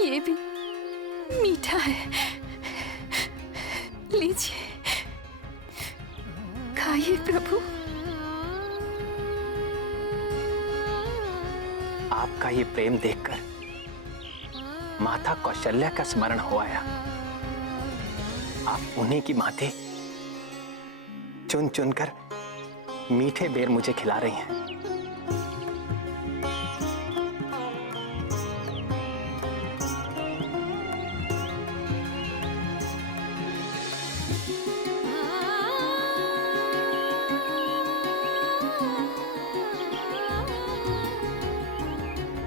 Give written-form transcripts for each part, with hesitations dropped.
ये भी मीठा है, लीजिए, खाइए प्रभु। आपका ये प्रेम देखकर माता कौशल्या का स्मरण हो आया। आप उन्हीं की माते चुन चुनकर मीठे बेर मुझे खिला रही हैं।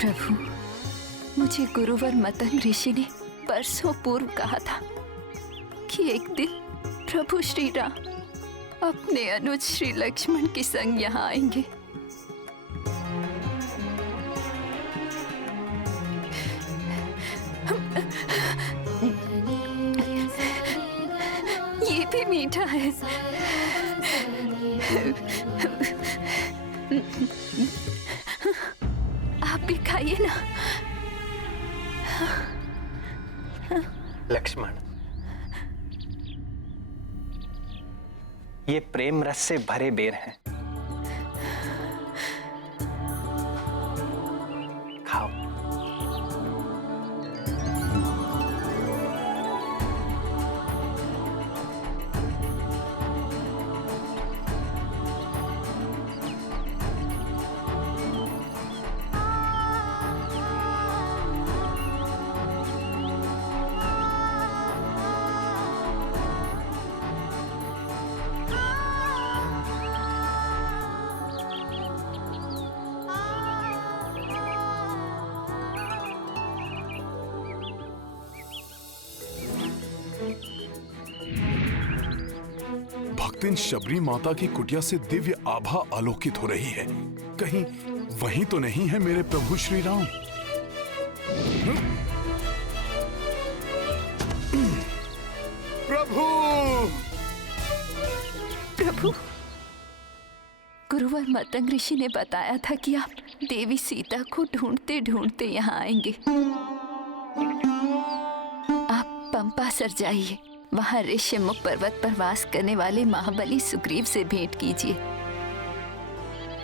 प्रभु, मुझे गुरुवर मतंग ऋषि ने बरसों पूर्व कहा था कि एक दिन प्रभु श्री राम अपने अनुज श्री लक्ष्मण के संग यहाँ आएंगे। ये भी मीठा है। आप भी खाइए ना। लक्ष्मण, ये प्रेम रस से भरे बेर हैं। खाओ। भक्तिन शबरी माता की कुटिया से दिव्य आभा आलोकित हो रही है। कहीं वही तो नहीं है मेरे प्रभु श्री राम? प्रभु! प्रभु, गुरुवर मतंग ऋषि ने बताया था कि आप देवी सीता को ढूंढते ढूंढते यहाँ आएंगे। आप पंपासर जाइए, वहाँ ऋष्यमुख पर्वत पर वास करने वाले महाबली सुग्रीव से भेंट कीजिए।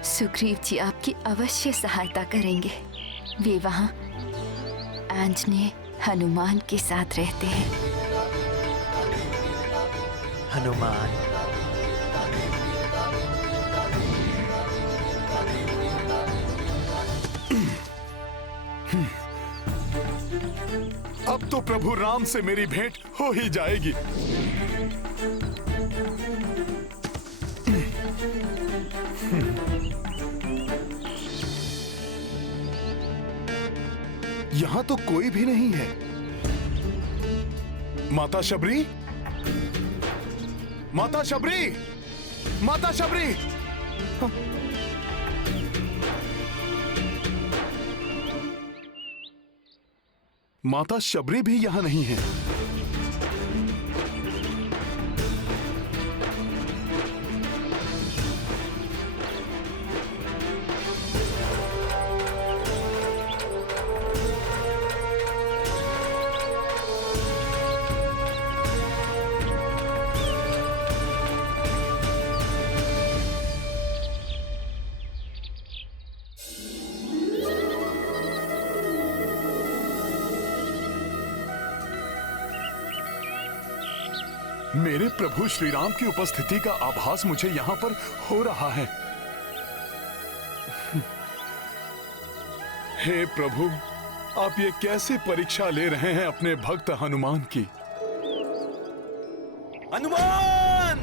सुग्रीव जी आपकी अवश्य सहायता करेंगे। वे वहाँ आंजनेय हनुमान के साथ रहते हैं। हनुमान, अब तो प्रभु राम से मेरी भेंट हो ही जाएगी। यहाँ तो कोई भी नहीं है। माता शबरी, माता शबरी, माता शबरी! माता शबरी भी यहां नहीं है। मेरे प्रभु श्री राम की उपस्थिति का आभास मुझे यहाँ पर हो रहा है। हे प्रभु, आप ये कैसे परीक्षा ले रहे हैं अपने भक्त हनुमान की? हनुमान!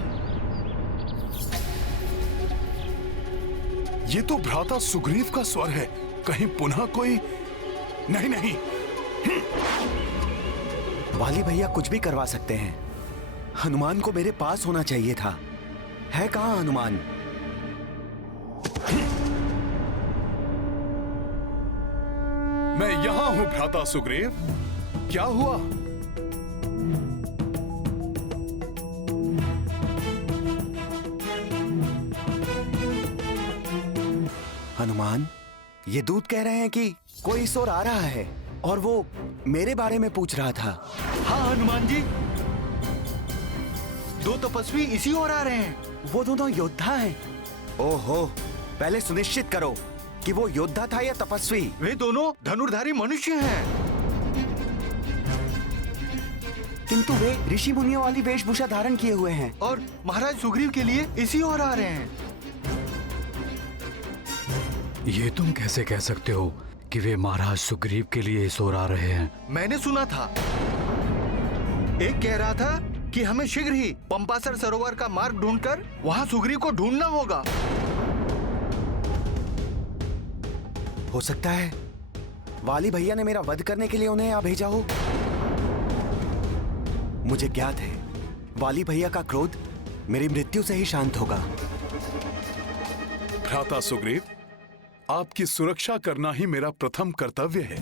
ये तो भ्राता सुग्रीव का स्वर है। कहीं पुनः कोई? नहीं नहीं, वाली भैया कुछ भी करवा सकते हैं। हनुमान को मेरे पास होना चाहिए था। है कहाँ हनुमान? मैं यहां हूं भ्राता सुग्रीव। क्या हुआ? हनुमान, ये दूत कह रहे हैं कि कोई इस ओर आ रहा है और वो मेरे बारे में पूछ रहा था। हाँ हनुमान जी, दो तपस्वी इसी ओर आ रहे हैं। वो दोनों योद्धा हैं। ओहो, पहले सुनिश्चित करो कि वो योद्धा था या तपस्वी। वे दोनों धनुर्धारी मनुष्य हैं। किंतु वे ऋषि मुनियों वाली वेशभूषा धारण किए हुए हैं। और महाराज सुग्रीव के लिए इसी ओर आ रहे हैं। ये तुम कैसे कह सकते हो कि वे महाराज सुग्रीव के लिए इस ओर आ रहे हैं? मैंने सुना था, एक कह रहा था कि हमें शीघ्र ही पंपासर सरोवर का मार्ग ढूंढकर वहाँ सुग्रीव को ढूंढना होगा। हो सकता है वाली भैया ने मेरा वध करने के लिए उन्हें यहाँ भेजा हो। मुझे ज्ञात है वाली भैया का क्रोध मेरी मृत्यु से ही शांत होगा। भ्राता सुग्रीव, आपकी सुरक्षा करना ही मेरा प्रथम कर्तव्य है।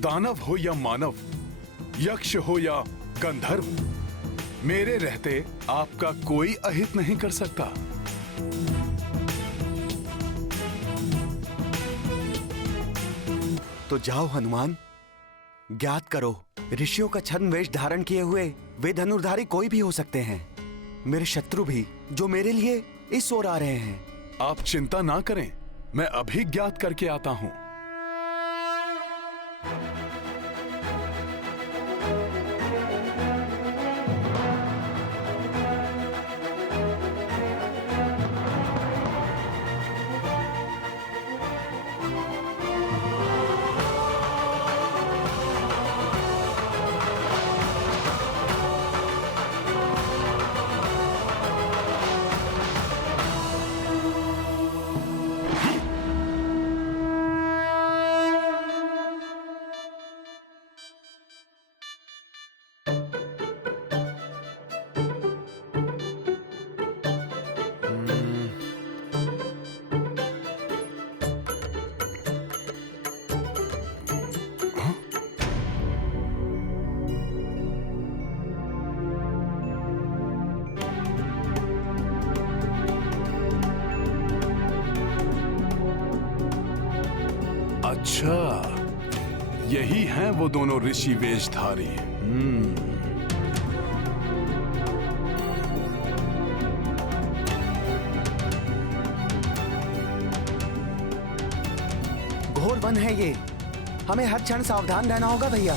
दानव हो या मानव, यक्ष हो या गंधर्व, मेरे रहते आपका कोई अहित नहीं कर सकता। तो जाओ हनुमान, ज्ञात करो, ऋषियों का छद्म वेश धारण किए हुए वे धनुर्धारी कोई भी हो सकते हैं। मेरे शत्रु भी, जो मेरे लिए इस ओर आ रहे हैं। आप चिंता ना करें, मैं अभी ज्ञात करके आता हूं। अच्छा, यही हैं वो दोनों ऋषि वेशधारी। घोर वन है ये, हमें हर क्षण सावधान रहना होगा भैया।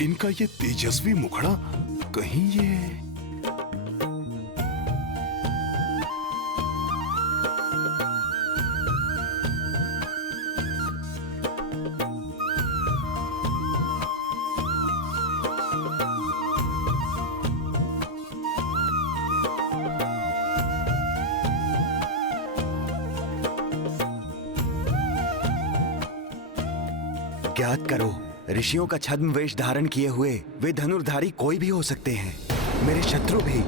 इनका ये तेजस्वी मुखड़ा, कहीं ये ज्ञात करो, ऋषियों का छद्म वेश धारण किए हुए वे धनुर्धारी कोई भी हो सकते हैं, मेरे शत्रु भी।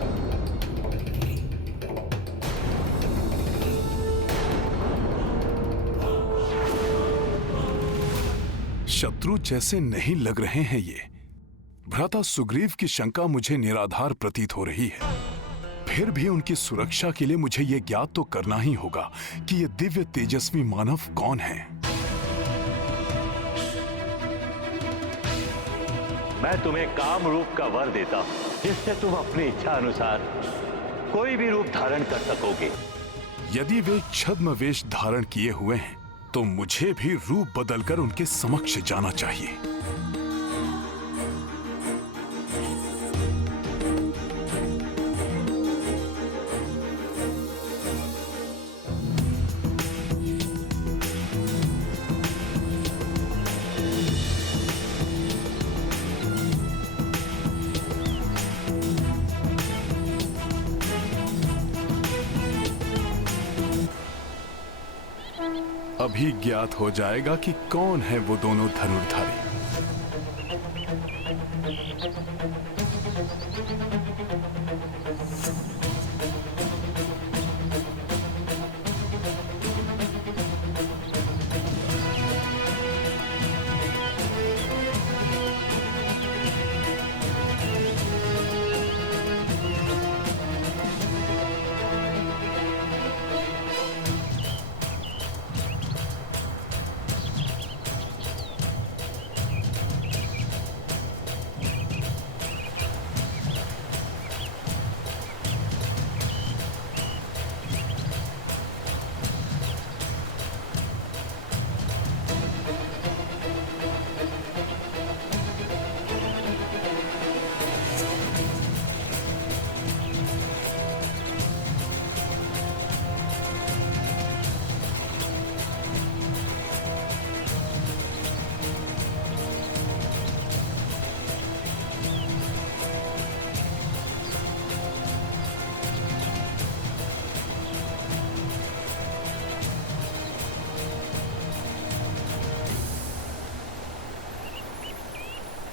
शत्रु जैसे नहीं लग रहे हैं ये। भ्राता सुग्रीव की शंका मुझे निराधार प्रतीत हो रही है। फिर भी उनकी सुरक्षा के लिए मुझे ये ज्ञात तो करना ही होगा कि ये दिव्य तेजस्वी मानव कौन है। मैं तुम्हें काम रूप का वर देता हूं, जिससे तुम अपनी इच्छा अनुसार कोई भी रूप धारण कर सकोगे। यदि वे छद्म वेश धारण किए हुए हैं तो मुझे भी रूप बदलकर उनके समक्ष जाना चाहिए। अभी ज्ञात हो जाएगा कि कौन है वो दोनों धनुर्धारी।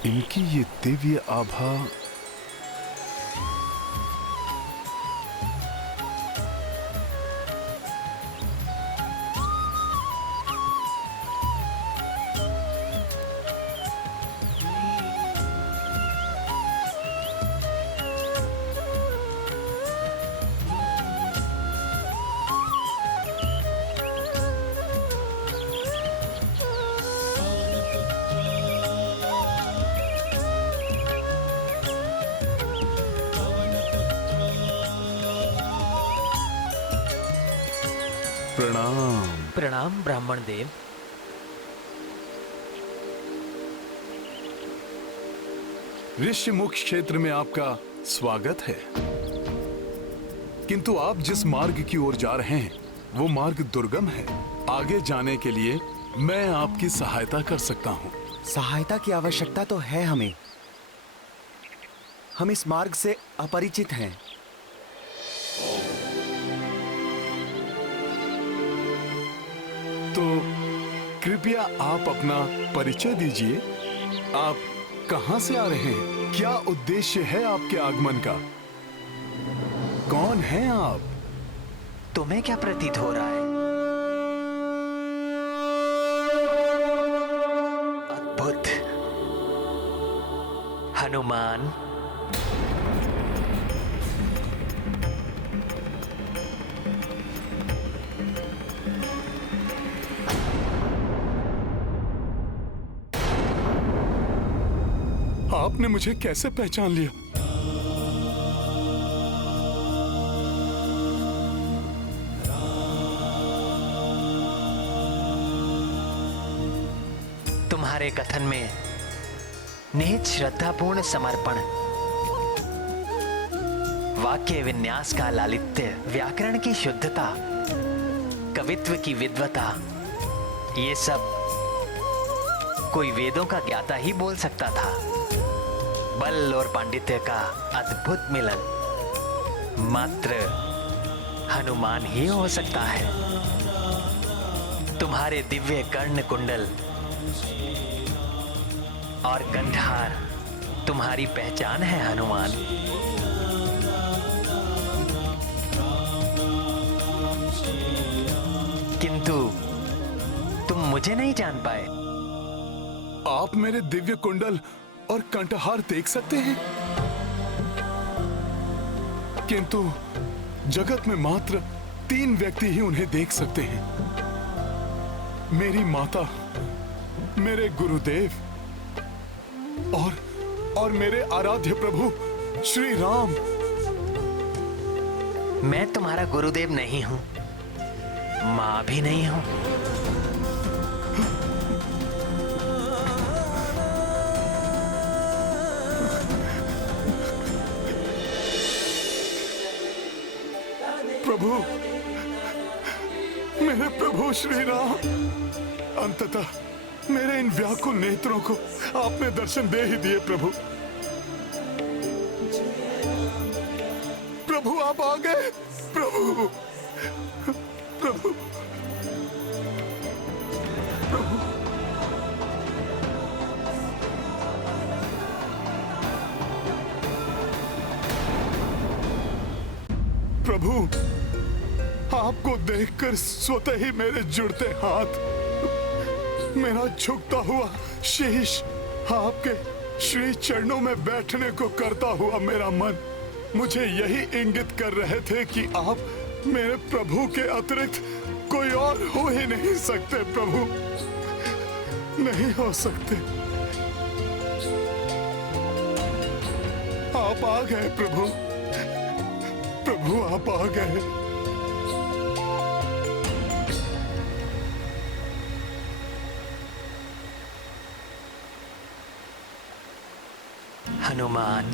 इनकी ये दिव्य आभा प्रणाम। प्रणाम ब्राह्मण देव। ऋषिमुख क्षेत्र में आपका स्वागत है, किंतु आप जिस मार्ग की ओर जा रहे हैं वो मार्ग दुर्गम है। आगे जाने के लिए मैं आपकी सहायता कर सकता हूँ। सहायता की आवश्यकता तो है हमें। हम इस मार्ग से अपरिचित हैं। तो कृपया आप अपना परिचय दीजिए। आप कहां से आ रहे हैं? क्या उद्देश्य है आपके आगमन का? कौन हैं आप? तुम्हें क्या प्रतीत हो रहा है? अद्भुत। हनुमान। आपने मुझे कैसे पहचान लिया? तुम्हारे कथन में निहित श्रद्धापूर्ण समर्पण, वाक्य विन्यास का लालित्य, व्याकरण की शुद्धता, कवित्व की विद्वता, ये सब कोई वेदों का ज्ञाता ही बोल सकता था। बल और पांडित्य का अद्भुत मिलन मात्र हनुमान ही हो सकता है। तुम्हारे दिव्य कर्ण कुंडल और कंठहार तुम्हारी पहचान है हनुमान। किंतु तुम मुझे नहीं जान पाए। आप मेरे दिव्य कुंडल और कंठहार देख सकते हैं, किंतु जगत में मात्र 3 व्यक्ति ही उन्हें देख सकते हैं। मेरी माता, मेरे गुरुदेव और मेरे आराध्य प्रभु श्री राम। मैं तुम्हारा गुरुदेव नहीं हूं, मां भी नहीं हूं। प्रभु, मेरे प्रभु श्री राम, अंततः मेरे इन व्याकुल नेत्रों को आपने दर्शन दे ही दिए। प्रभु, प्रभु आप आ गए। प्रभु, प्रभु, प्रभु, प्रभु, आपको देखकर स्वतः ही मेरे जुड़ते हाथ, मेरा झुकता हुआ शीश, आपके श्री चरणों में बैठने को करता हुआ मेरा मन मुझे यही इंगित कर रहे थे कि आप मेरे प्रभु के अतिरिक्त कोई और हो ही नहीं सकते। प्रभु, नहीं हो सकते। आप आ गए प्रभु, प्रभु आप आ गए। हनुमान,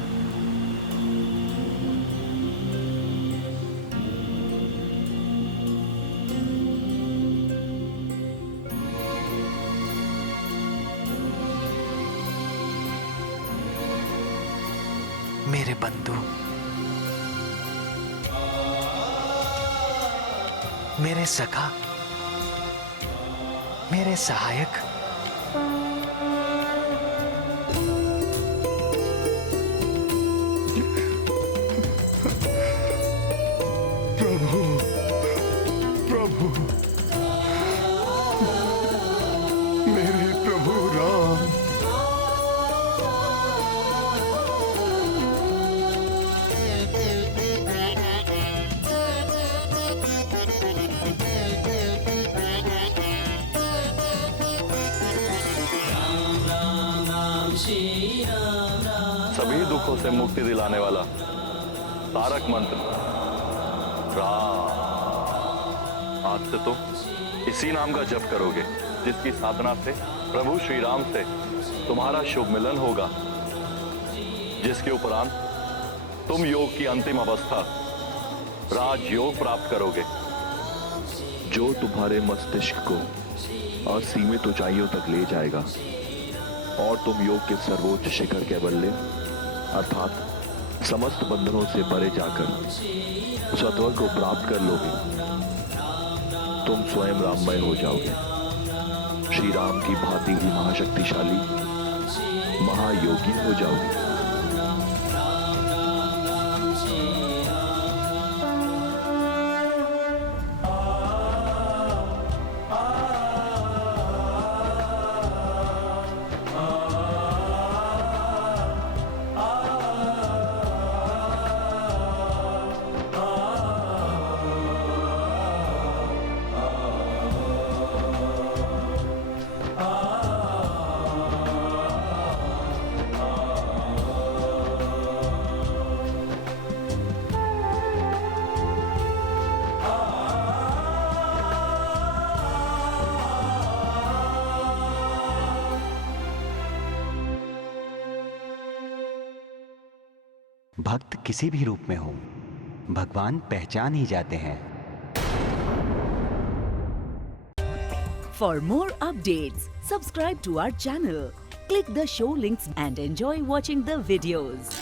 मेरे बंधु, मेरे सखा, मेरे सहायक, दुखों से मुक्ति दिलाने वाला तारक मंत्र राम। आज से तुम इसी नाम का जप करोगे, जिसकी साधना से प्रभु श्री राम से तुम्हारा शुभ मिलन होगा, जिसके उपरांत तुम योग की अंतिम अवस्था राजयोग प्राप्त करोगे, जो तुम्हारे मस्तिष्क को असीमित ऊंचाइयों तक ले जाएगा और तुम योग के सर्वोच्च शिखर कैवल्य अर्थात समस्त बंधनों से परे जाकर सत्वर को प्राप्त कर लोगे। तुम स्वयं राममय हो जाओगे, श्री राम की भांति ही महाशक्तिशाली महायोगी हो जाओगे। भक्त किसी भी रूप में हो, भगवान पहचान ही जाते हैं। For more updates, subscribe to our channel, click the show links and enjoy watching the videos.